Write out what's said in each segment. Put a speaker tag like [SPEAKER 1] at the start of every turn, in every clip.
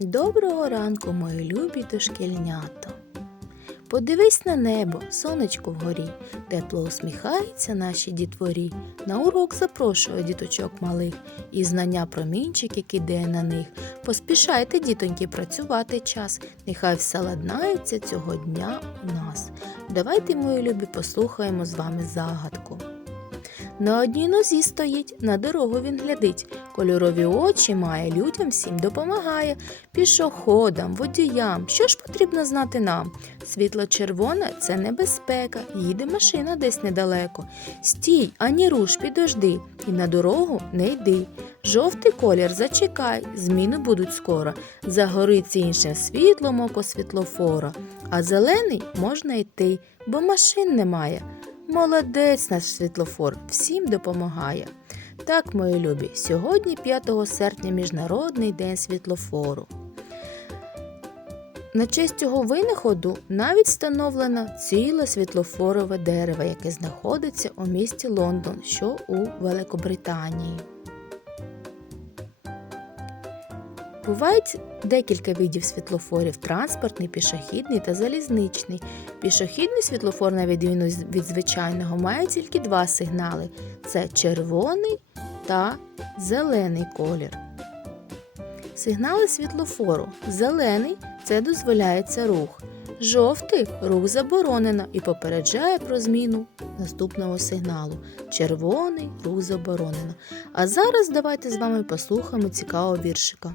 [SPEAKER 1] Доброго ранку, мої любі дошкільнята. Подивись на небо, сонечко вгорі, тепло усміхається нашій дітворі. На урок запрошує діточок малих, і знання промінчики кидає на них. Поспішайте, дітоньки, працювати час, нехай все ладнається цього дня у нас. Давайте, мої любі, послухаємо з вами загадку. На одній нозі стоїть, на дорогу він глядить, кольорові очі має, людям всім допомагає, пішоходам, водіям. Що ж потрібно знати нам? Світло червоне це небезпека, їде машина десь недалеко. Стій, ані руш, підожди, і на дорогу не йди. Жовтий колір зачекай, зміни будуть скоро. Загориться іншим світлом око світлофора, а зелений можна йти, бо машин немає. Молодець наш світлофор, всім допомагає. Так, мої любі, сьогодні, 5 серпня, Міжнародний день світлофору. На честь цього винаходу навіть встановлено ціле світлофорове дерево, яке знаходиться у місті Лондон, що у Великобританії. Бувають декілька видів світлофорів: транспортний, пішохідний та залізничний. Пішохідний світлофор, на відміну від звичайного, має тільки два сигнали: це червоний та зелений колір. Сигнали світлофору. Зелений це дозволяється рух. Жовтий рух заборонено і попереджає про зміну наступного сигналу. Червоний рух заборонено. А зараз давайте з вами послухаємо цікавого віршика.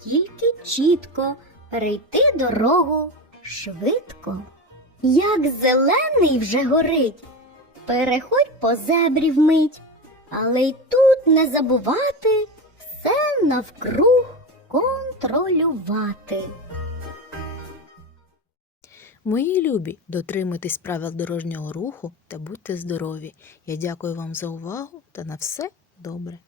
[SPEAKER 2] тільки чітко перейти дорогу швидко. Як зелений вже горить, переходь по зебрі вмить, але й тут не забувати все навкруг контролювати.
[SPEAKER 1] Мої любі, дотримуйтесь правил дорожнього руху та будьте здорові. Я дякую вам за увагу та на все добре.